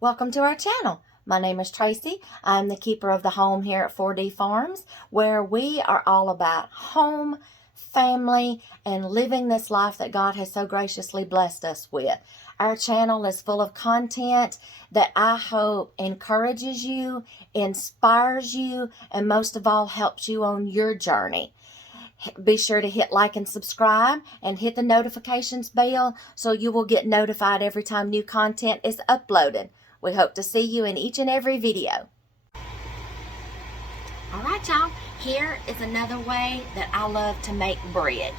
Welcome to our channel. My name is Tracy. I'm the keeper of the home here at 4D Farms, where we are all about home, family, and living this life that God has so graciously blessed us with. Our channel is full of content that I hope encourages you, inspires you, and most of all helps you on your journey. Be sure to hit like and subscribe and hit the notifications bell so you will get notified every time new content is uploaded. We hope to see you in each and every video. Alright y'all, here is another way that I love to make bread.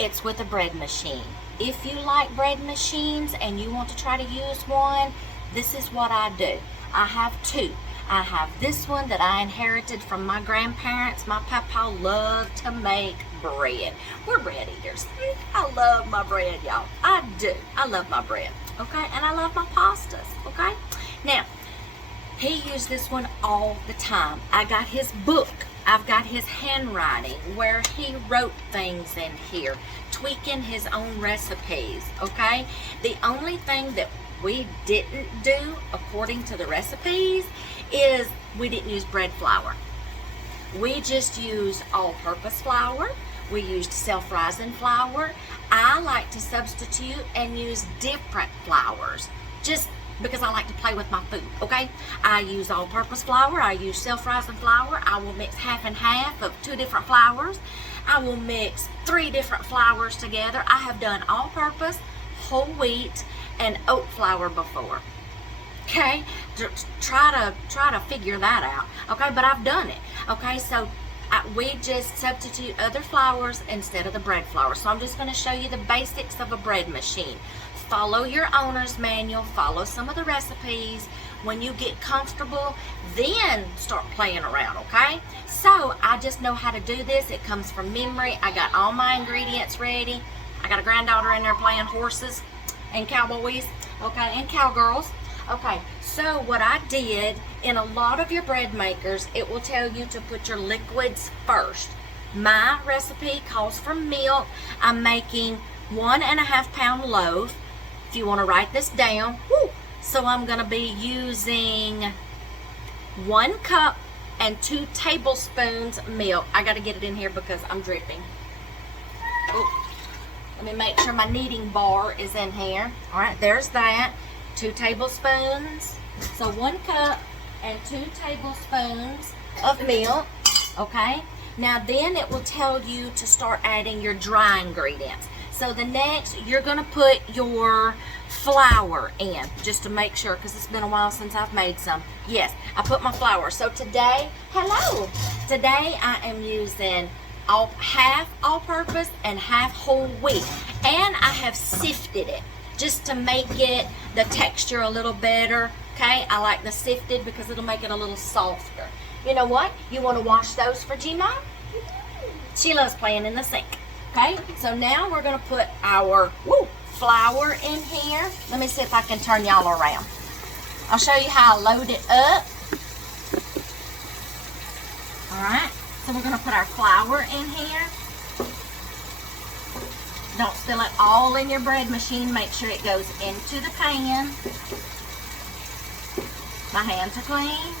It's with a bread machine. If you like bread machines and you want to try to use one, this is what I do. I have two. I have this one that I inherited from my grandparents. My papa loved to make bread. We're bread eaters. I love my bread, y'all. I do. I love my bread. Okay, and I love my pastas. Okay, now he used this one all the time. I got his book. I've got his handwriting where he wrote things in here, tweaking his own recipes. Okay, the only thing that we didn't do according to the recipes is we didn't use bread flour. We just used all-purpose flour. We used self-rising flour. I like to substitute and use different flours just because I like to play with my food, okay? I use all-purpose flour. I use self-rising flour. I will mix half and half of two different flours. I will mix 3 different flours together. I have done all-purpose, whole wheat, and oat flour before. Okay, try to figure that out. Okay, but I've done it. Okay, so we just substitute other flours instead of the bread flour. So I'm just going to show you the basics of a bread machine. Follow your owner's manual. Follow some of the recipes. When you get comfortable, then start playing around. Okay, so I just know how to do this. It comes from memory. I got all my ingredients ready. I got a granddaughter in there playing horses and cowboys. Okay, and cowgirls. Okay, so what I did, in a lot of your bread makers, it will tell you to put your liquids first. My recipe calls for milk. I'm making 1.5 pound loaf. If you want to write this down, so I'm going to be using 1 cup and 2 tablespoons milk. I got to get it in here because I'm dripping. Let me make sure my kneading bar is in here. All right, there's that. 2 tablespoons. So 1 cup and 2 tablespoons of milk. Okay. Now then it will tell you to start adding your dry ingredients. So the next you're going to put your flour in just to make sure, because it's been a while since I've made some. Yes, I put my flour. So today, today I am using half all-purpose and half whole wheat, and I have sifted it just to make it the texture a little better. Okay, I like the sifted because it'll make it a little softer. You know what? You want to wash those for Gina? She loves playing in the sink. Okay, so now we're going to put our flour in here. Let me see if I can turn y'all around. I'll show you how I load it up. Alright, so we're going to put our flour in here. Don't spill it all in your bread machine. Make sure it goes into the pan. My hands are clean.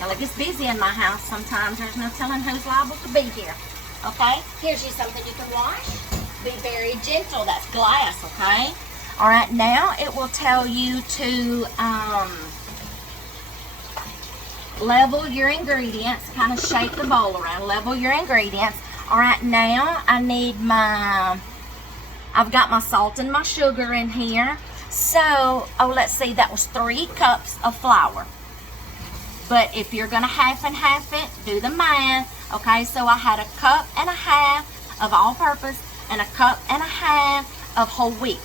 Now it gets busy in my house sometimes. There's no telling who's liable to be here. Okay? Here's you something you can wash. Be very gentle. That's glass, okay? Alright, now it will tell you to level your ingredients, kind of shake the bowl around, level your ingredients. All right, now I need I've got my salt and my sugar in here. So, let's see, that was 3 cups of flour. But if you're gonna half and half it, do the math. Okay, so I had 1.5 cups of all-purpose and 1.5 cups of whole wheat.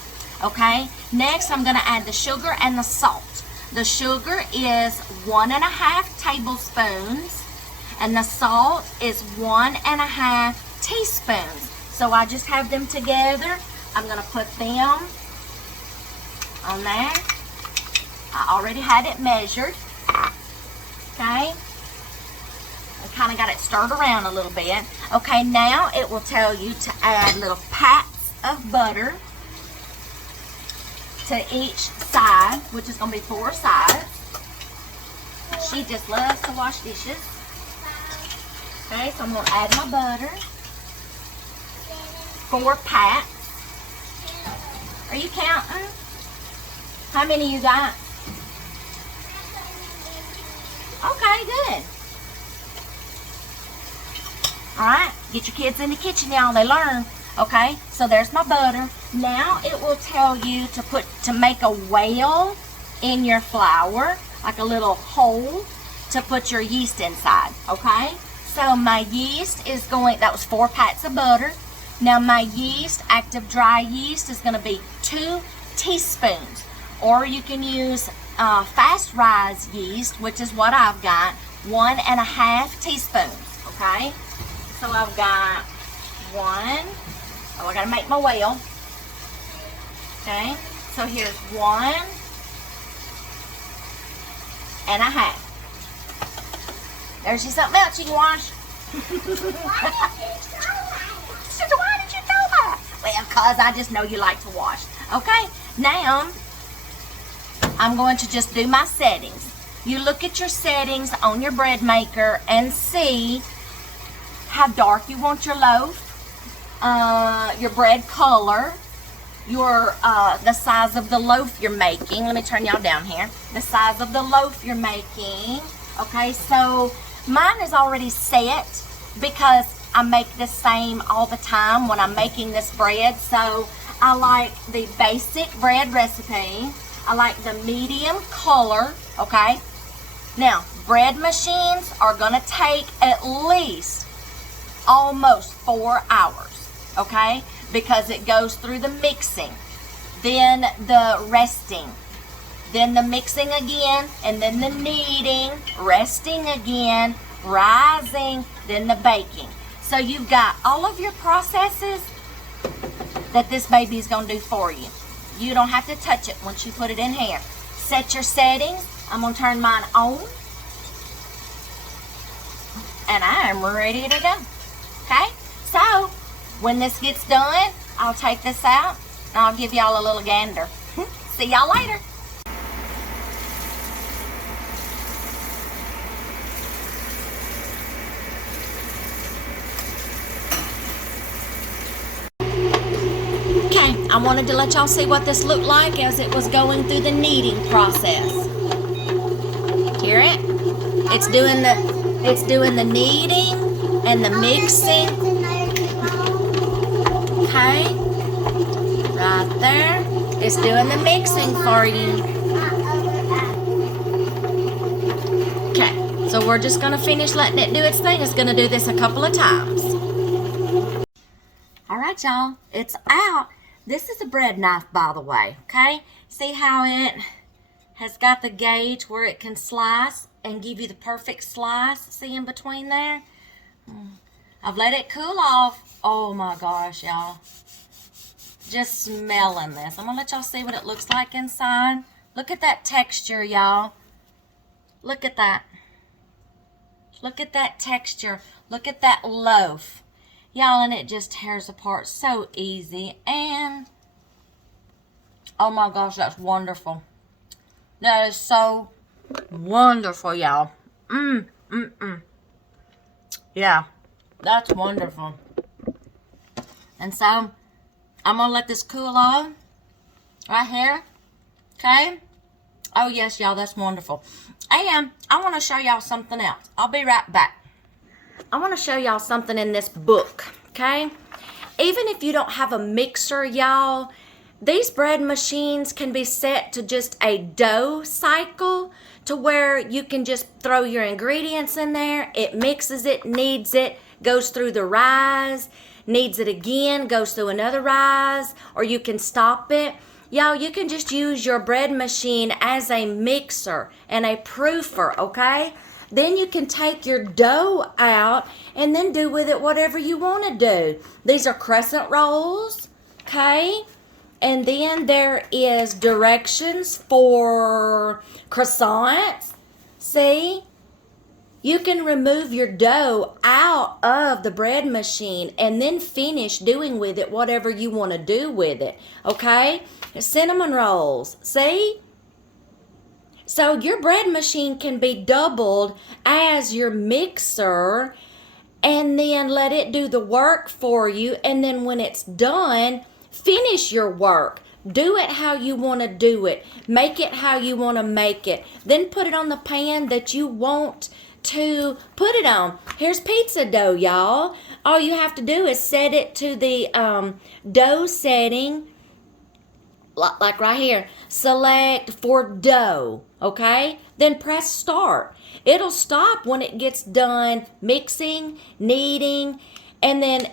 Okay, next I'm gonna add the sugar and the salt. The sugar is 1.5 tablespoons and the salt is 1.5 teaspoons. So I just have them together. I'm going to put them on there. I already had it measured. Okay. I kind of got it stirred around a little bit. Okay, now it will tell you to add little pats of butter. to each side, which is going to be 4 sides. She just loves to wash dishes. Okay, so I'm going to add my butter. 4 pats. Are you counting? How many you got? Okay, good. Alright, get your kids in the kitchen, y'all. They learn. Okay, so there's my butter. Now it will tell you to make a well in your flour, like a little hole to put your yeast inside. Okay, so my yeast is going, that was 4 pats of butter. Now my yeast, active dry yeast, is going to be 2 teaspoons. Or you can use fast rise yeast, which is what I've got, 1.5 teaspoons. Okay, so I've got 1. Oh, I gotta make my well. Okay, so here's 1.5. There's just something else you can wash. Why did you know that? Well, because I just know you like to wash. Okay, now I'm going to just do my settings. You look at your settings on your bread maker and see how dark you want your loaf, your bread color, your the size of the loaf you're making. Let me turn y'all down here. The size of the loaf you're making. Okay, so mine is already set because I make the same all the time when I'm making this bread. So I like the basic bread recipe. I like the medium color. Okay, now bread machines are gonna take at least almost 4 hours. Okay, because it goes through the mixing, then the resting, then the mixing again, and then the kneading, resting again, rising, then the baking. So you've got all of your processes that this baby is going to do for you. You don't have to touch it once you put it in here. Set your settings. I'm going to turn mine on, and I am ready to go. Okay, so when this gets done, I'll take this out and I'll give y'all a little gander. See y'all later. Okay, I wanted to let y'all see what this looked like as it was going through the kneading process. Hear it? It's doing the kneading and the mixing. Okay, right there. It's doing the mixing for you. Okay, so we're just going to finish letting it do its thing. It's going to do this a couple of times. All right, y'all, it's out. This is a bread knife, by the way, okay? See how it has got the gauge where it can slice and give you the perfect slice? See in between there? I've let it cool off. Oh my gosh, y'all. Just smelling this. I'm going to let y'all see what it looks like inside. Look at that texture, y'all. Look at that. Look at that texture. Look at that loaf. Y'all, and it just tears apart so easy. And, oh my gosh, that's wonderful. That is so wonderful, y'all. Yeah, that's wonderful. And so, I'm going to let this cool off right here. Okay? Oh, yes, y'all, that's wonderful. And I want to show y'all something else. I'll be right back. I want to show y'all something in this book, okay? Even if you don't have a mixer, y'all, these bread machines can be set to just a dough cycle to where you can just throw your ingredients in there. It mixes it, kneads it, goes through the rise, kneads it again, goes through another rise, or you can stop it. Y'all, you can just use your bread machine as a mixer and a proofer, okay? Then you can take your dough out and then do with it whatever you want to do. These are crescent rolls, okay? And then there is directions for croissants. See? you can remove your dough out of the bread machine and then finish doing with it whatever you want to do with it. Okay? Cinnamon rolls. See? So your bread machine can be doubled as your mixer, and then let it do the work for you. And then when it's done, finish your work. Do it how you want to do it. Make it how you want to make it. Then put it on the pan that you want to put it on. Here's pizza dough, y'all. All you have to do is set it to the dough setting, like right here. Select for dough, okay? Then press start. It'll stop when it gets done mixing, kneading, and then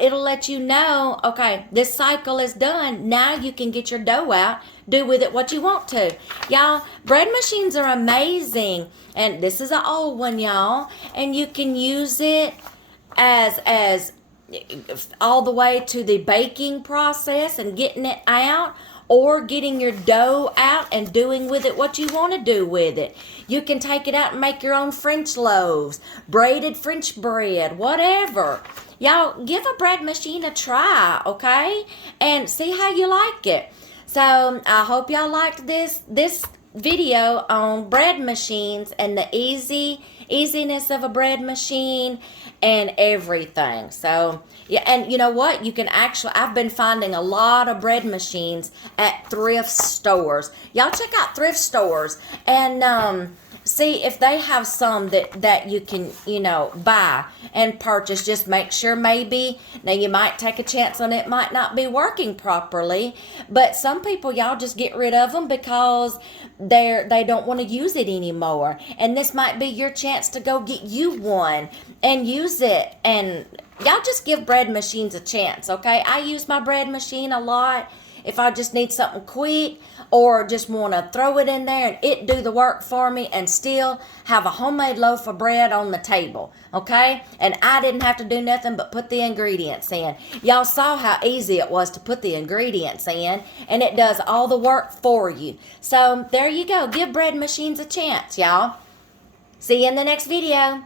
it'll let you know, okay, this cycle is done. Now you can get your dough out. Do with it what you want to. Y'all, bread machines are amazing. And this is an old one, y'all. And you can use it as all the way to the baking process and getting it out, or getting your dough out and doing with it what you want to do with it. You can take it out and make your own French loaves, braided French bread, whatever. Y'all, give a bread machine a try, okay? And see how you like it. So I hope y'all liked this video on bread machines and the easiness of a bread machine and everything. So yeah, and you know what, you can actually, I've been finding a lot of bread machines at thrift stores. Y'all check out thrift stores and see if they have some that you can, buy and purchase. Just make sure, maybe, now you might take a chance on it might not be working properly, but some people, y'all just get rid of them because they don't want to use it anymore. And this might be your chance to go get you one and use it. And y'all just give bread machines a chance, okay? I use my bread machine a lot if I just need something quick, or just want to throw it in there and it do the work for me and still have a homemade loaf of bread on the table, okay? And I didn't have to do nothing but put the ingredients in. Y'all saw how easy it was to put the ingredients in, and it does all the work for you. So there you go. Give bread machines a chance, y'all. See you in the next video.